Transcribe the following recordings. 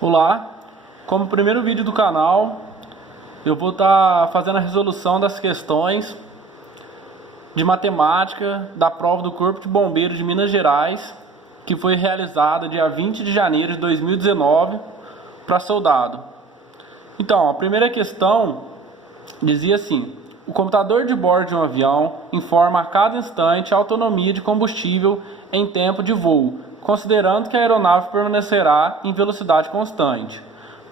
Olá, como primeiro vídeo do canal, eu vou estar fazendo a resolução das questões de matemática da prova do Corpo de Bombeiros de Minas Gerais, que foi realizada dia 20 de janeiro de 2019 para soldado. Então, a primeira questão dizia assim: o computador de bordo de um avião informa a cada instante a autonomia de combustível em tempo de voo, considerando que a aeronave permanecerá em velocidade constante.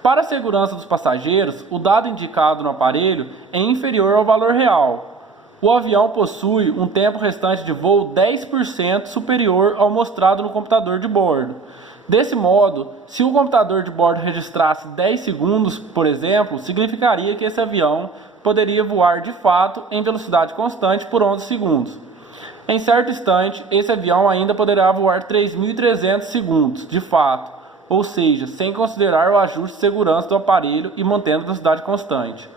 Para a segurança dos passageiros, o dado indicado no aparelho é inferior ao valor real. O avião possui um tempo restante de voo 10% superior ao mostrado no computador de bordo. Desse modo, se o computador de bordo registrasse 10 segundos, por exemplo, significaria que esse avião poderia voar de fato em velocidade constante por 11 segundos. Em certo instante, esse avião ainda poderá voar 3.300 segundos, de fato, ou seja, sem considerar o ajuste de segurança do aparelho e mantendo a velocidade constante.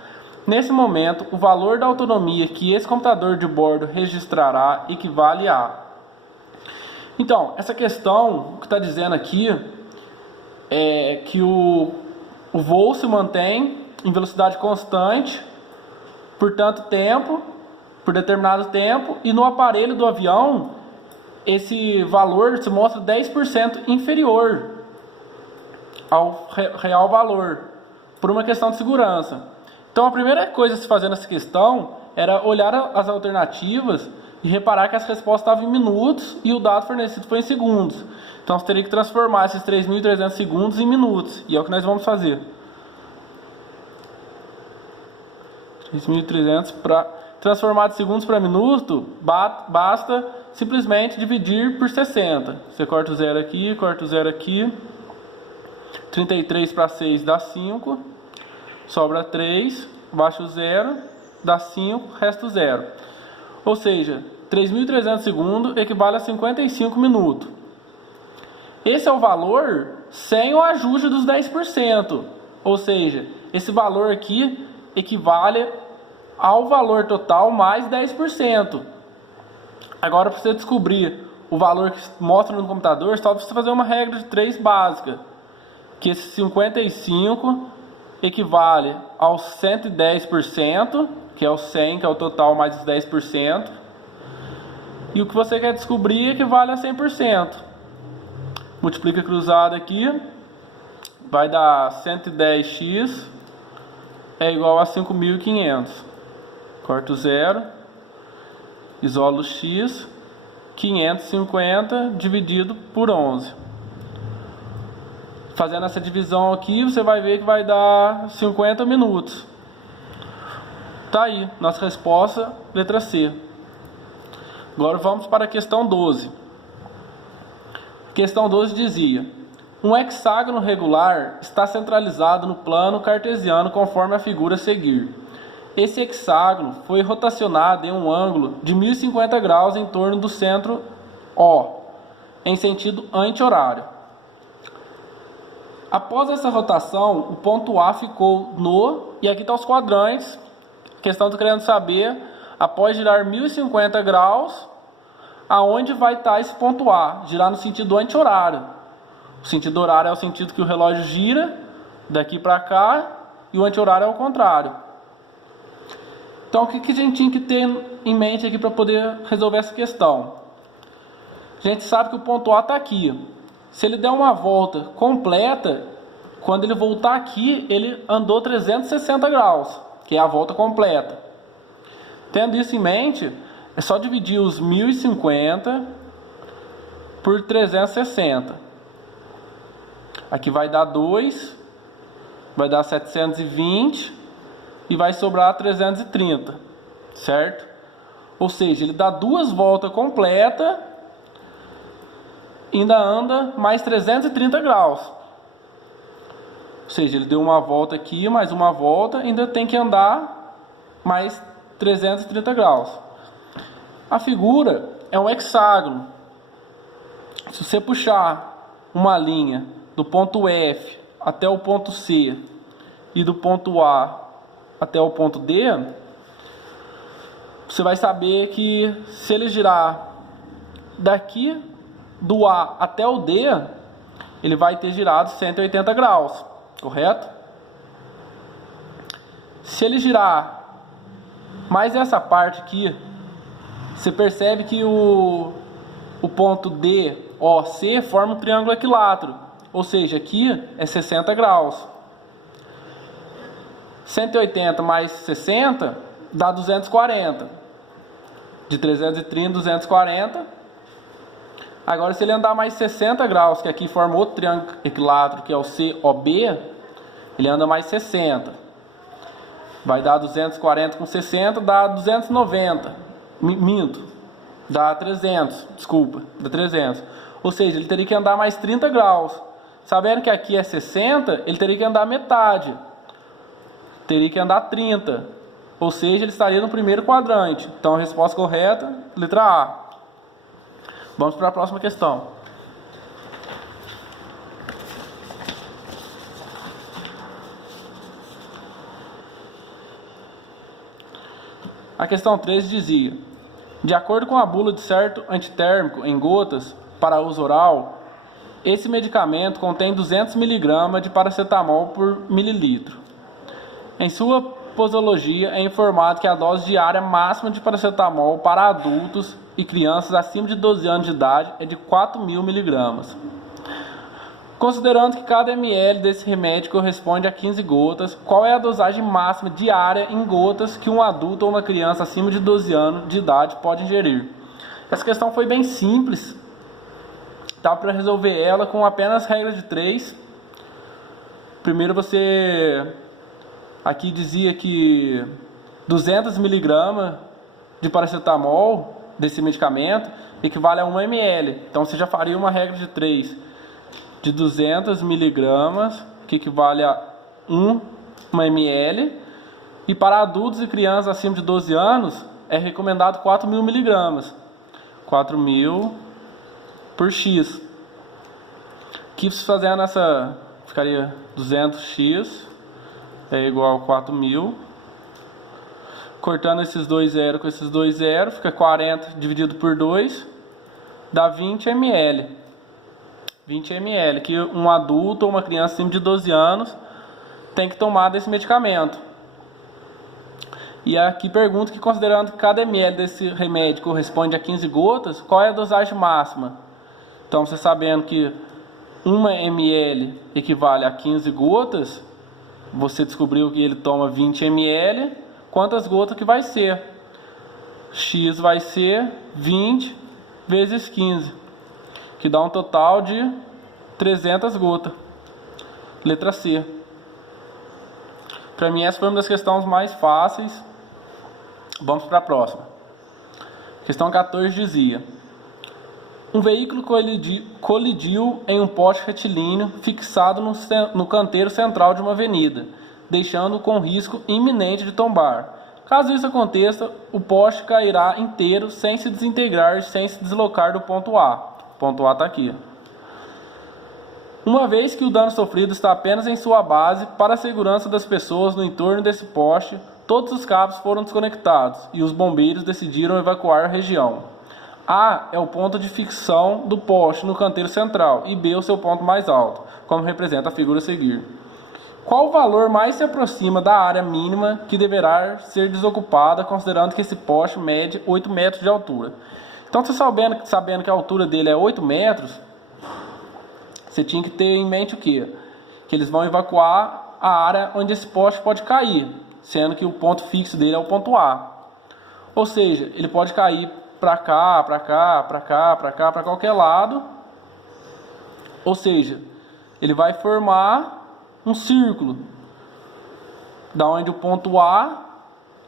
Nesse momento, o valor da autonomia que esse computador de bordo registrará equivale a... Então, essa questão, o que está dizendo aqui é que o voo se mantém em velocidade constante por tanto tempo, por determinado tempo, e no aparelho do avião esse valor se mostra 10% inferior ao real valor, por uma questão de segurança. Então a primeira coisa a se fazer nessa questão era olhar as alternativas e reparar que as respostas estavam em minutos e o dado fornecido foi em segundos. Então você teria que transformar esses 3.300 segundos em minutos, e é o que nós vamos fazer. 3.300 para transformar de segundos para minuto, basta simplesmente dividir por 60. Você corta o zero aqui, corta o zero aqui. 33 para 6 dá 5. Sobra 3, baixa o zero, dá 5, resta o zero. Ou seja, 3.300 segundos equivale a 55 minutos. Esse é o valor sem o ajuste dos 10%. Ou seja, esse valor aqui equivale ao valor total mais 10%. Agora, para você descobrir o valor que mostra no computador, só precisa fazer uma regra de 3 básica, que esse 55 equivale aos 110%, que é o 100, que é o total mais os 10%, e o que você quer descobrir equivale a 100%. Multiplica cruzado aqui, vai dar 110x é igual a 5.500. Corta o zero, isola o x, 550 dividido por 11. Fazendo essa divisão aqui, você vai ver que vai dar 50 minutos. Tá aí, nossa resposta, letra C. Agora vamos para a questão 12. Questão 12 dizia: um hexágono regular está centralizado no plano cartesiano conforme a figura a seguir. Esse hexágono foi rotacionado em um ângulo de 1050 graus em torno do centro O, em sentido anti-horário. Após essa rotação, o ponto A ficou no... E aqui estão os quadrantes. A questão está querendo saber, após girar 1050 graus, aonde vai estar esse ponto A? Girar no sentido anti-horário. O sentido horário é o sentido que o relógio gira, daqui para cá, e o anti-horário é o contrário. Então, o que a gente tinha que ter em mente aqui para poder resolver essa questão? A gente sabe que o ponto A está aqui. Se ele der uma volta completa, quando ele voltar aqui, ele andou 360 graus, que é a volta completa. Tendo isso em mente, é só dividir os 1050 por 360. Aqui vai dar 2, vai dar 720 e vai sobrar 330, certo? Ou seja, ele dá 2 voltas completas, ainda anda mais 330 graus. Ou seja, ele deu uma volta aqui, mais uma volta, ainda tem que andar mais 330 graus. A figura é um hexágono. Se você puxar uma linha do ponto F até o ponto C e do ponto A até o ponto D, você vai saber que se ele girar daqui do A até o D, ele vai ter girado 180 graus, correto? Se ele girar mais essa parte aqui, você percebe que o ponto DOC forma um triângulo equilátero, ou seja, aqui é 60 graus. 180 mais 60 dá 240. De 330, 240. Agora, se ele andar mais 60 graus, que aqui forma outro triângulo equilátero, que é o COB, ele anda mais 60. Vai dar 240 com 60, dá 290. Minto. Dá 300, desculpa. Dá 300. Ou seja, ele teria que andar mais 30 graus. Sabendo que aqui é 60, ele teria que andar metade. Teria que andar 30. Ou seja, ele estaria no primeiro quadrante. Então, a resposta correta, letra A. Vamos para a próxima questão. A questão 13 dizia: de acordo com a bula de certo antitérmico em gotas para uso oral, esse medicamento contém 200 mg de paracetamol por mililitro. Em sua posologia é informado que a dose diária máxima de paracetamol para adultos e crianças acima de 12 anos de idade é de 4.000 mg. Considerando que cada ml desse remédio corresponde a 15 gotas, qual é a dosagem máxima diária em gotas que um adulto ou uma criança acima de 12 anos de idade pode ingerir? Essa questão foi bem simples. Dá para resolver ela com apenas regra de 3. Primeiro você... Aqui dizia que 200 mg de paracetamol desse medicamento equivale a 1 ml. Então você já faria uma regra de 3 de 200 mg, que equivale a 1 ml. E para adultos e crianças acima de 12 anos é recomendado 4.000 mg. 4.000 por X. Aqui se fazendo essa, ficaria 200x é igual a 4.000. Cortando esses dois zeros com esses dois zeros, fica 40 dividido por 2, dá 20 ml. 20 ml, que um adulto ou uma criança acima de 12 anos tem que tomar desse medicamento. E aqui pergunta que, considerando que cada ml desse remédio corresponde a 15 gotas, qual é a dosagem máxima? Então, você sabendo que 1 ml equivale a 15 gotas, você descobriu que ele toma 20 ml, quantas gotas que vai ser? X vai ser 20 vezes 15, que dá um total de 300 gotas. Letra C. Para mim, essa foi uma das questões mais fáceis. Vamos para a próxima. Questão 14 dizia: um veículo colidiu em um poste retilíneo fixado no canteiro central de uma avenida, deixando-o com risco iminente de tombar. Caso isso aconteça, o poste cairá inteiro sem se desintegrar e sem se deslocar do ponto A. O ponto A está aqui. Uma vez que o dano sofrido está apenas em sua base, para a segurança das pessoas no entorno desse poste, todos os cabos foram desconectados e os bombeiros decidiram evacuar a região. A é o ponto de fixação do poste no canteiro central e B é o seu ponto mais alto, como representa a figura a seguir. Qual o valor mais se aproxima da área mínima que deverá ser desocupada, considerando que esse poste mede 8 metros de altura? Então, você sabendo que a altura dele é 8 metros, você tinha que ter em mente o quê? Que eles vão evacuar a área onde esse poste pode cair, sendo que o ponto fixo dele é o ponto A. Ou seja, ele pode cair para cá, para cá, para cá, para cá, para qualquer lado. Ou seja, ele vai formar um círculo, da onde o ponto A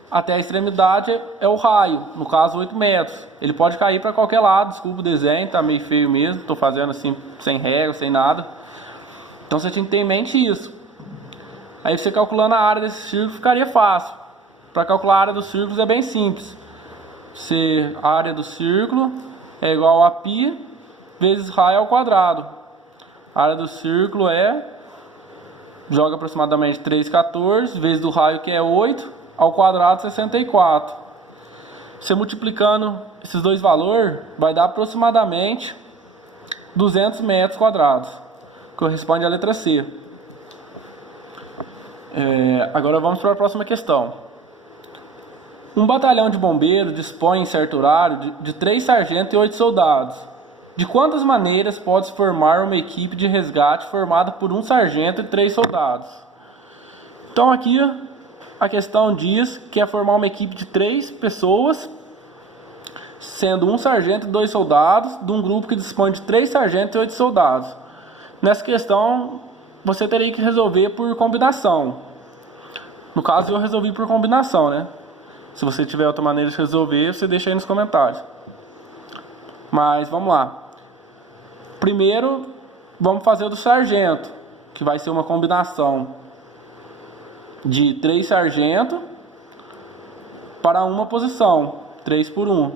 até a extremidade é o raio, no caso 8 metros. Ele pode cair para qualquer lado, desculpa o desenho, tá meio feio mesmo, estou fazendo assim sem regra, sem nada. Então você tinha que ter em mente isso. Aí você calculando a área desse círculo ficaria fácil. Para calcular a área dos círculos é bem simples. A área do círculo é igual a π vezes raio ao quadrado. A área do círculo joga aproximadamente 3,14 vezes do raio, que é 8, ao quadrado 64. Você multiplicando esses dois valores, vai dar aproximadamente 200 metros quadrados. corresponde à letra C. Agora vamos para a próxima questão. Um batalhão de bombeiros dispõe em certo horário de 3 sargentos e 8 soldados. De quantas maneiras pode-se formar uma equipe de resgate formada por um sargento e 3 soldados? Então aqui a questão diz que é formar uma equipe de 3 pessoas, sendo um sargento e 2 soldados, de um grupo que dispõe de 3 sargentos e 8 soldados. Nessa questão, você teria que resolver por combinação. No caso, eu resolvi por combinação, né? Se você tiver outra maneira de resolver, você deixa aí nos comentários. Mas vamos lá. Primeiro, vamos fazer o do sargento, que vai ser uma combinação de 3 sargentos para uma posição, 3 por 1.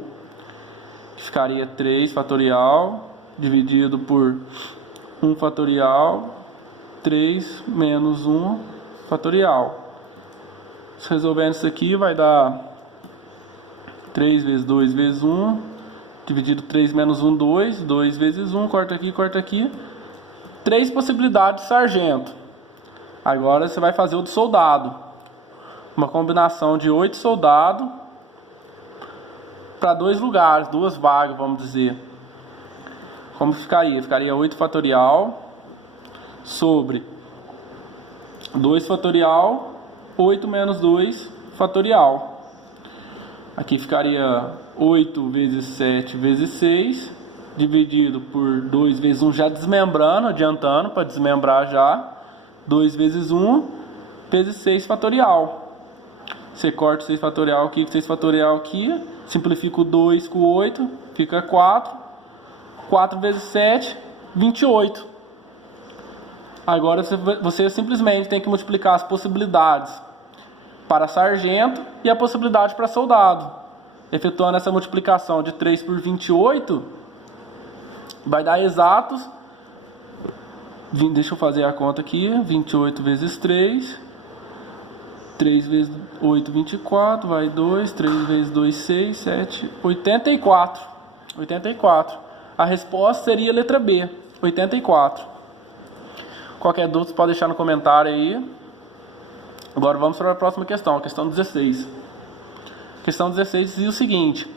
Ficaria 3 fatorial dividido por 1 fatorial, 3 menos 1 fatorial. Se resolvendo isso aqui, vai dar 3 vezes 2 vezes 1, dividido 3 menos 1, 2, 2 vezes 1, corta aqui. 3 possibilidades de sargento. Agora você vai fazer o do soldado. Uma combinação de 8 soldados para 2 lugares, 2 vagas, vamos dizer. Como ficaria? Ficaria 8 fatorial sobre 2 fatorial, 8 menos 2 fatorial. Aqui ficaria 8 vezes 7 vezes 6, dividido por 2 vezes 1, já desmembrando, adiantando para desmembrar já. 2 vezes 1 vezes 6 fatorial. Você corta 6 fatorial aqui com 6 fatorial aqui. Simplifica o 2 com o 8, fica 4. 4 vezes 7, 28. Agora você simplesmente tem que multiplicar as possibilidades para sargento e a possibilidade para soldado. Efetuando essa multiplicação de 3 por 28, vai dar exatos. Deixa eu fazer a conta aqui. 28 vezes 3. 3 vezes 8, 24. Vai 2. 3 vezes 2, 6, 7, 84. 84. A resposta seria a letra B, 84. Qualquer dúvida, você pode deixar no comentário aí. Agora vamos para a próxima questão, a questão 16. A questão 16 diz o seguinte: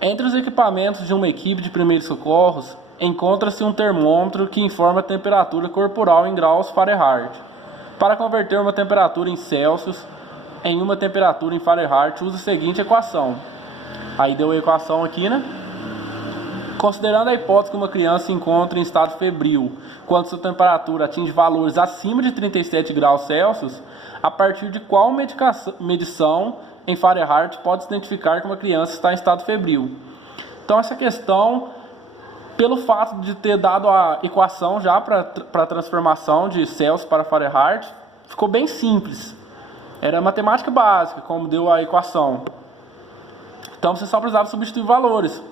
entre os equipamentos de uma equipe de primeiros socorros, encontra-se um termômetro que informa a temperatura corporal em graus Fahrenheit. Para converter uma temperatura em Celsius em uma temperatura em Fahrenheit, usa a seguinte equação. Aí deu a equação aqui, né? Considerando a hipótese que uma criança se encontra em estado febril quando sua temperatura atinge valores acima de 37 graus Celsius, a partir de qual medição em Fahrenheit pode-se identificar que uma criança está em estado febril? Então essa questão, pelo fato de ter dado a equação já para a transformação de Celsius para Fahrenheit, ficou bem simples. Era matemática básica, como deu a equação. Então você só precisava substituir valores.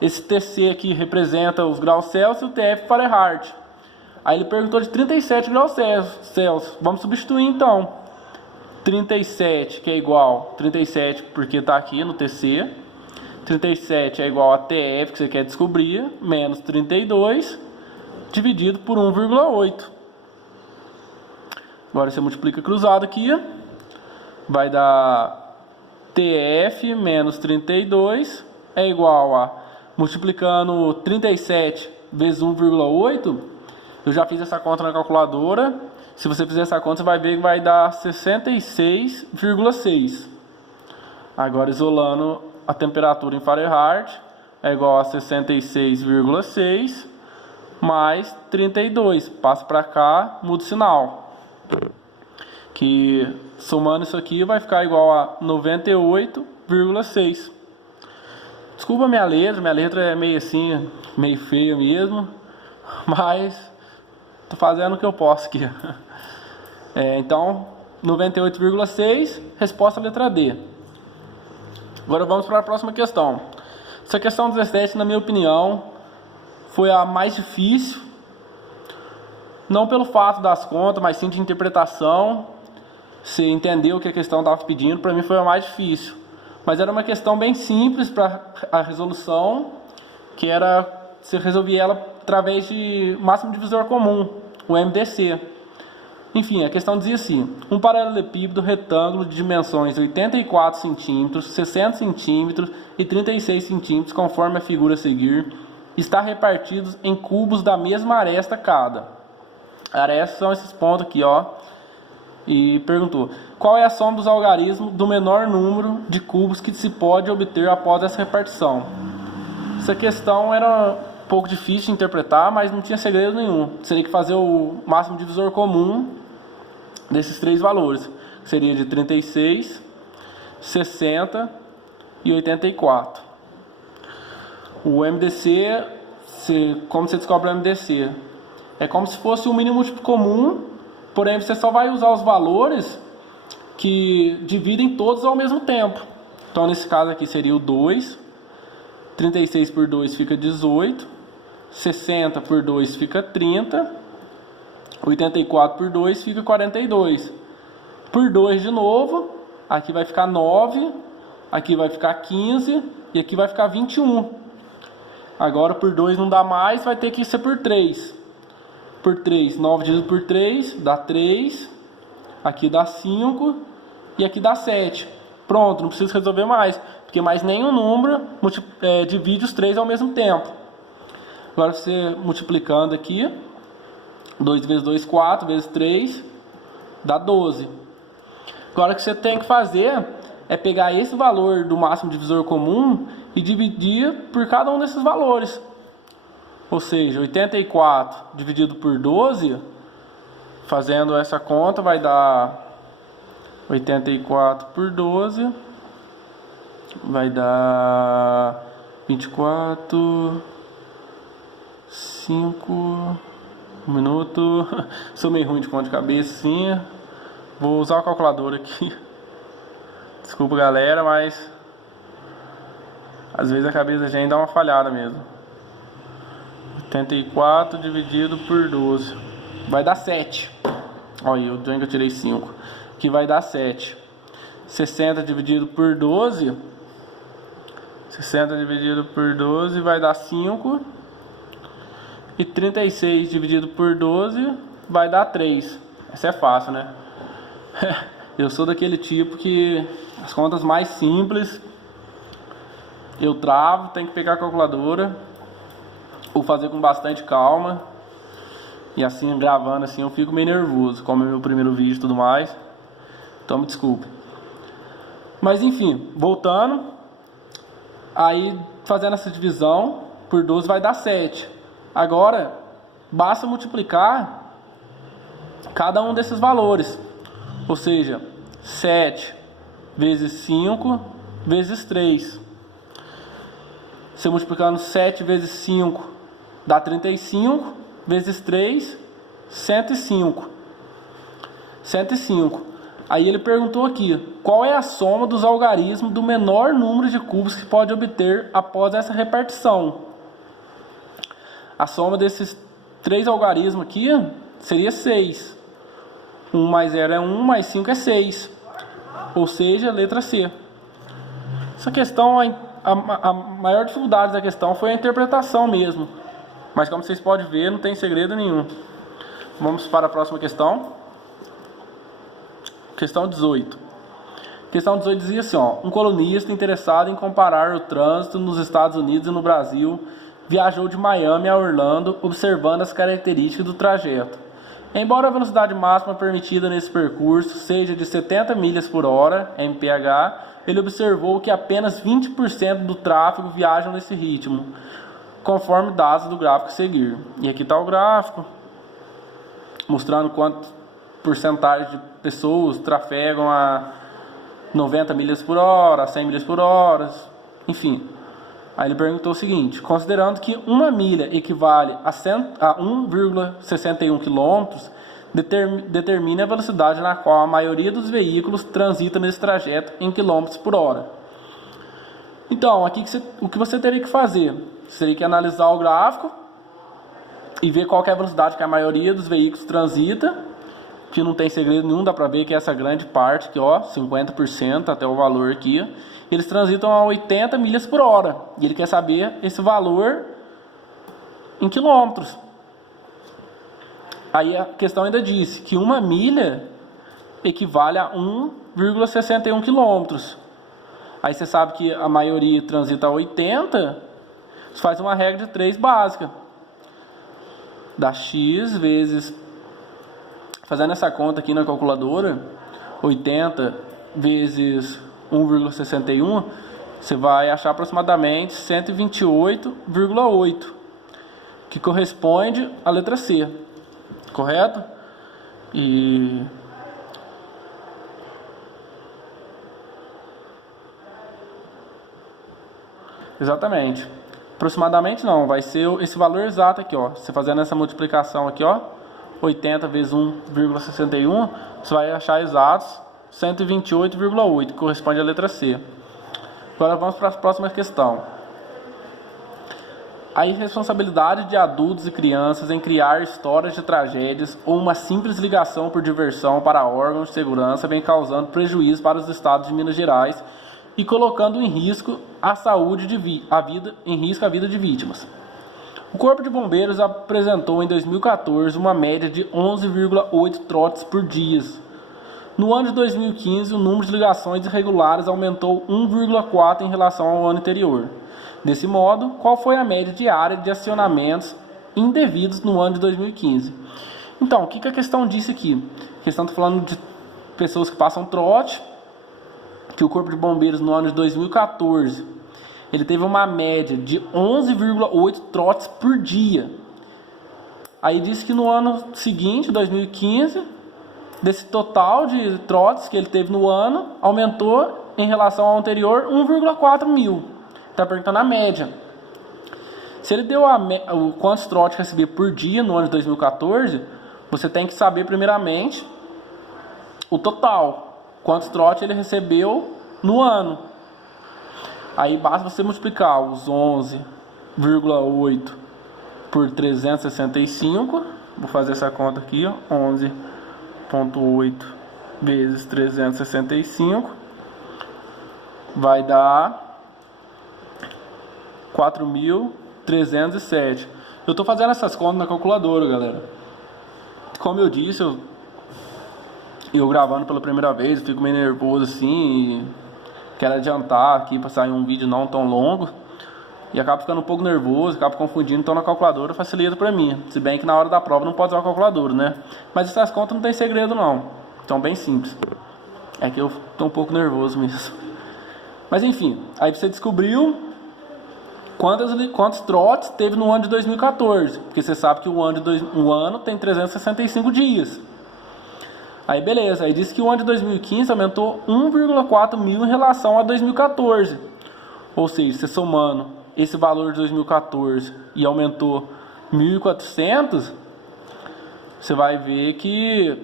Esse TC aqui representa os graus Celsius e o TF Fahrenheit. Aí ele perguntou de 37 graus Celsius. Vamos substituir então. 37, que é igual 37 porque está aqui no TC. 37 é igual a TF, que você quer descobrir, menos 32, dividido por 1,8. Agora você multiplica cruzado aqui. Vai dar TF menos 32 é igual a, multiplicando 37 vezes 1,8, eu já fiz essa conta na calculadora. Se você fizer essa conta, você vai ver que vai dar 66,6. Agora, isolando a temperatura em Fahrenheit, é igual a 66,6 mais 32. Passa para cá, muda o sinal. Que somando isso aqui vai ficar igual a 98,6. Desculpa minha letra é meio assim, meio feia mesmo, mas tô fazendo o que eu posso aqui. Então, 98,6, resposta letra D. Agora vamos para a próxima questão. Essa questão 17, na minha opinião, foi a mais difícil. Não pelo fato das contas, mas sim de interpretação. Você entendeu o que a questão estava pedindo, para mim foi a mais difícil. Mas era uma questão bem simples para a resolução, que era, você resolvia ela através de máximo divisor comum, o MDC. Enfim, a questão dizia assim: um paralelepípedo retângulo de dimensões 84 cm, 60 cm e 36 cm, conforme a figura a seguir, está repartido em cubos da mesma aresta cada. Arestas são esses pontos aqui, ó. E perguntou: qual é a soma dos algarismos do menor número de cubos que se pode obter após essa repartição? Essa questão era um pouco difícil de interpretar, mas não tinha segredo nenhum. Teria que fazer o máximo divisor comum desses três valores, que seria de 36, 60 e 84. O MDC, como você descobre o MDC? É como se fosse o mínimo múltiplo comum, porém você só vai usar os valores que dividem todos ao mesmo tempo. Então nesse caso aqui seria o 2, 36 por 2 fica 18, 60 por 2 fica 30, 84 por 2 fica 42. Por 2 de novo, aqui vai ficar 9, aqui vai ficar 15 e aqui vai ficar 21. Agora por 2 não dá mais, vai ter que ser por 3. Por 3, 9 dividido por 3 dá 3, aqui dá 5 e aqui dá 7. Pronto, não precisa resolver mais, porque mais nenhum número divide os 3 ao mesmo tempo. Agora você multiplicando aqui, 2 vezes 2, 4, vezes 3, dá 12. Agora o que você tem que fazer é pegar esse valor do máximo divisor comum e dividir por cada um desses valores. Ou seja, 84 dividido por 12, fazendo essa conta, vai dar 84 por 12, vai dar 24, 5, 1 minuto. Sou meio ruim de conta de cabeça, sim. Vou usar o calculador aqui. Desculpa, galera, mas às vezes a cabeça da gente dá uma falhada mesmo. 84 dividido por 12 vai dar 7. Olha, eu tirei 5. Aqui vai dar 7. 60 dividido por 12, 60 dividido por 12 vai dar 5. E 36 dividido por 12 vai dar 3. Essa é fácil, né? Eu sou daquele tipo que as contas mais simples eu travo, tenho que pegar a calculadora ou fazer com bastante calma. E assim, gravando assim, eu fico meio nervoso, como é meu primeiro vídeo e tudo mais. Então me desculpe. Mas enfim, voltando. Aí, fazendo essa divisão por 12 vai dar 7. Agora, basta multiplicar cada um desses valores. Ou seja, 7 vezes 5 vezes 3. Você multiplicando 7 vezes 5 dá 35, vezes 3, 105. 105. Aí ele perguntou aqui: qual é a soma dos algarismos do menor número de cubos que pode obter após essa repartição? A soma desses três algarismos aqui seria 6. 1 mais 0 é 1, mais 5 é 6. Ou seja, letra C. Essa questão, a maior dificuldade da questão foi a interpretação mesmo. Mas como vocês podem ver, não tem segredo nenhum. Vamos para a próxima questão. Questão 18. Questão 18 dizia assim, ó: um colunista interessado em comparar o trânsito nos Estados Unidos e no Brasil viajou de Miami a Orlando observando as características do trajeto. Embora a velocidade máxima permitida nesse percurso seja de 70 milhas por hora, mph, ele observou que apenas 20% do tráfego viaja nesse ritmo, conforme dados do gráfico a seguir. E aqui está o gráfico, mostrando quanto porcentagem de pessoas trafegam a 90 milhas por hora, a 100 milhas por hora, enfim. Aí ele perguntou o seguinte: considerando que uma milha equivale a 1,61 km, determine a velocidade na qual a maioria dos veículos transita nesse trajeto em km por hora. Então, aqui o que você teria que fazer? Você teria que analisar o gráfico e ver qual que é a velocidade que a maioria dos veículos transita, que não tem segredo nenhum, dá pra ver que essa grande parte aqui, ó, 50% até o valor aqui, eles transitam a 80 milhas por hora. E ele quer saber esse valor em quilômetros. Aí a questão ainda disse que 1 milha equivale a 1,61 quilômetros. Aí você sabe que a maioria transita a 80, você faz uma regra de 3 básica. Dá x vezes, fazendo essa conta aqui na calculadora, 80 vezes 1,61, você vai achar aproximadamente 128,8, que corresponde à letra C, correto? E exatamente. Aproximadamente não, vai ser esse valor exato aqui, ó. Você fazendo essa multiplicação aqui, ó, 80 vezes 1,61, você vai achar exatos 128,8, que corresponde à letra C. Agora vamos para a próxima questão. A irresponsabilidade de adultos e crianças em criar histórias de tragédias ou uma simples ligação por diversão para órgãos de segurança vem causando prejuízo para os estados de Minas Gerais e colocando em risco a saúde a vida de vítimas. O Corpo de Bombeiros apresentou em 2014 uma média de 11,8 trotes por dia. No ano de 2015, o número de ligações irregulares aumentou 1,4 em relação ao ano anterior. Desse modo, qual foi a média diária de acionamentos indevidos no ano de 2015? Então, o que a questão disse aqui? A questão está falando de pessoas que passam trote, que o Corpo de Bombeiros no ano de 2014, ele teve uma média de 11,8 trotes por dia. Aí disse que no ano seguinte, 2015, desse total de trotes que ele teve no ano, aumentou em relação ao anterior 1,4 mil. Está perguntando a média. Se ele deu quantos trotes recebia por dia no ano de 2014, você tem que saber primeiramente o total. Quantos trotes ele recebeu no ano. Aí basta você multiplicar os 11,8 por 365. Vou fazer essa conta aqui, ó. 11,8 vezes 365 vai dar 4.307. Eu estou fazendo essas contas na calculadora, galera. Como eu disse, eu gravando pela primeira vez, eu fico meio nervoso assim, e quero adiantar aqui para sair um vídeo não tão longo, e acabo ficando um pouco nervoso, acabo confundindo, então na calculadora facilita para mim, se bem que na hora da prova não pode usar a calculadora, né? Mas essas contas não tem segredo não, são bem simples, é que eu estou um pouco nervoso mesmo. Mas enfim, aí você descobriu quantos trotes teve no ano de 2014, porque você sabe que o ano tem 365 dias. Aí beleza, aí disse que o ano de 2015 aumentou 1,4 mil em relação a 2014. Ou seja, você somando esse valor de 2014 e aumentou 1.400, você vai ver que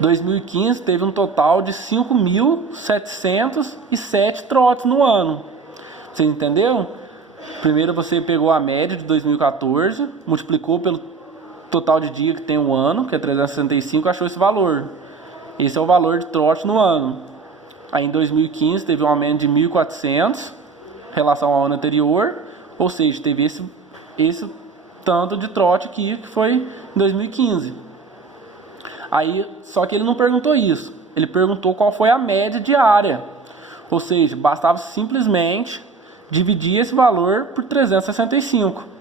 2015 teve um total de 5.707 trotes no ano. Vocês entenderam? Primeiro você pegou a média de 2014, multiplicou pelo total de dia que tem um ano, que é 365, achou esse valor. Esse é o valor de trote no ano. Aí em 2015 teve um aumento de 1.400 em relação ao ano anterior, ou seja, teve esse tanto de trote aqui que foi em 2015. Aí, só que ele não perguntou isso, ele perguntou qual foi a média diária, ou seja, bastava simplesmente dividir esse valor por 365.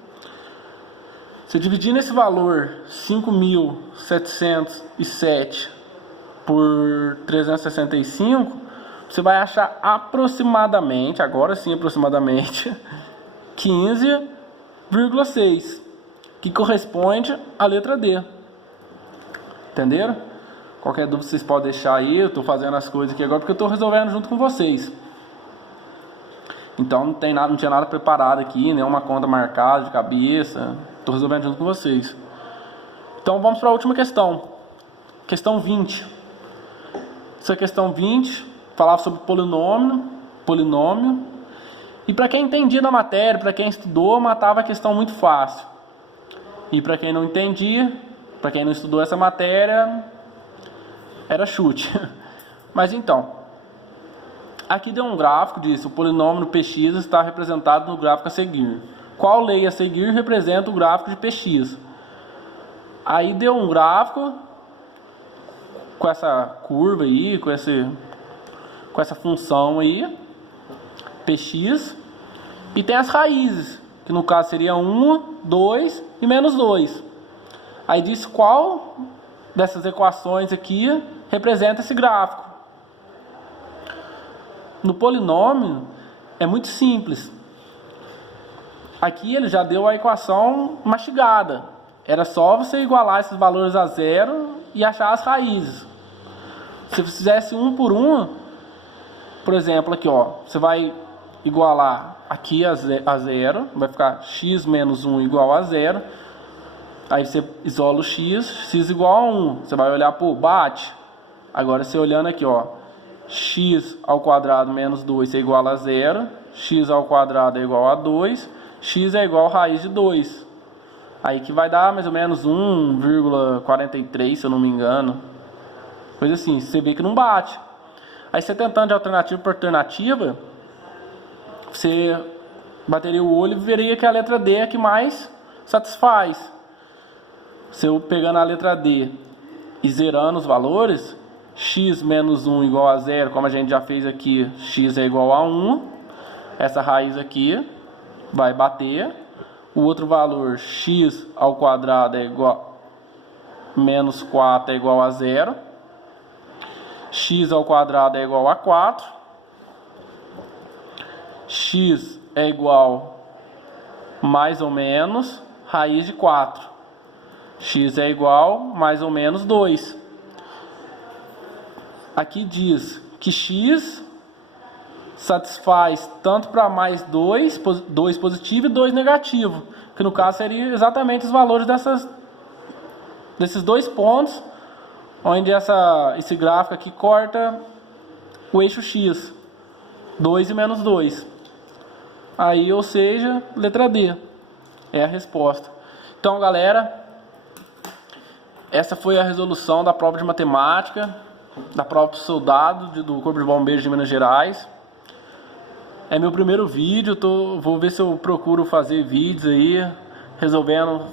Se eu dividir nesse valor 5.707 por 365, você vai achar aproximadamente, agora sim aproximadamente, 15,6, que corresponde à letra D. Entenderam? Qualquer dúvida vocês podem deixar aí, eu estou fazendo as coisas aqui agora porque eu estou resolvendo junto com vocês. Então não tinha nada preparado aqui, nenhuma conta marcada de cabeça. Estou resolvendo junto com vocês. Então vamos para a última questão. Questão 20. Essa questão 20 falava sobre polinômio. E para quem entendia da matéria, para quem estudou, matava a questão muito fácil. E para quem não entendia, para quem não estudou essa matéria, era chute. Mas então, aqui deu um gráfico disso, o polinômio px está representado no gráfico a seguir. Qual lei a seguir representa o gráfico de PX? Aí deu um gráfico com essa curva aí, com essa função aí, PX, e tem as raízes, que no caso seria 1, 2 e menos 2. Aí diz qual dessas equações aqui representa esse gráfico. No polinômio é muito simples. Aqui ele já deu a equação mastigada. Era só você igualar esses valores a zero e achar as raízes. Se você fizesse um por um, por exemplo, aqui ó, você vai igualar aqui a zero, vai ficar x menos 1 igual a zero. Aí você isola o x igual a 1. Você vai olhar, pô, bate. Agora você olhando aqui, ó, x ao quadrado menos 2 é igual a zero, x ao quadrado é igual a 2, x é igual a raiz de 2. Aí que vai dar mais ou menos 1,43, se eu não me engano. Coisa assim, você vê que não bate. Aí você tentando de alternativa por alternativa, você bateria o olho e veria que a letra D é a que mais satisfaz. Se eu pegando a letra D e zerando os valores, x menos 1 igual a 0, como a gente já fez aqui, x é igual a 1. Essa raiz aqui vai bater. O outro valor, x ao quadrado é igual menos 4 é igual a 0. X ao quadrado é igual a 4. X é igual mais ou menos raiz de 4. X é igual mais ou menos 2. Aqui diz que x satisfaz tanto para mais 2 positivo e 2 negativo, que no caso seria exatamente os valores desses dois pontos, onde esse gráfico aqui corta o eixo x, 2 e menos 2. Aí, ou seja, letra D é a resposta. Então, galera, essa foi a resolução da prova de matemática, da prova do soldado do Corpo de Bombeiros de Minas Gerais. É meu primeiro vídeo, vou ver se eu procuro fazer vídeos aí, resolvendo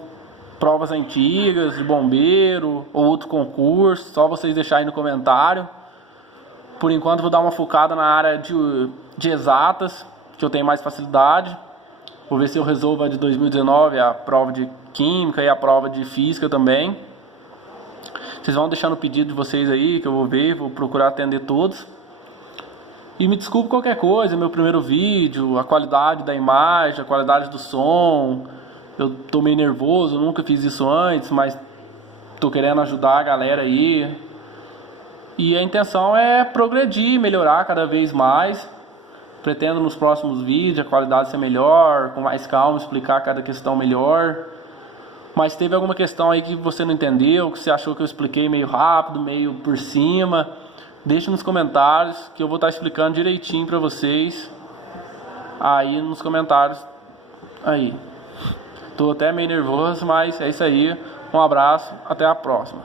provas antigas de bombeiro ou outro concurso, só vocês deixarem no comentário. Por enquanto vou dar uma focada na área de exatas, que eu tenho mais facilidade. Vou ver se eu resolvo a de 2019, a prova de química e a prova de física também. Vocês vão deixando o pedido de vocês aí, que eu vou ver, vou procurar atender todos. E me desculpe qualquer coisa, meu primeiro vídeo, a qualidade da imagem, a qualidade do som. Eu tô meio nervoso, nunca fiz isso antes, mas tô querendo ajudar a galera aí. E a intenção é progredir, melhorar cada vez mais. Pretendo nos próximos vídeos a qualidade ser melhor, com mais calma, explicar cada questão melhor. Mas teve alguma questão aí que você não entendeu, que você achou que eu expliquei meio rápido, meio por cima, deixa nos comentários que eu vou estar explicando direitinho para vocês aí nos comentários aí. Tô até meio nervoso, mas é isso aí. Um abraço, até a próxima.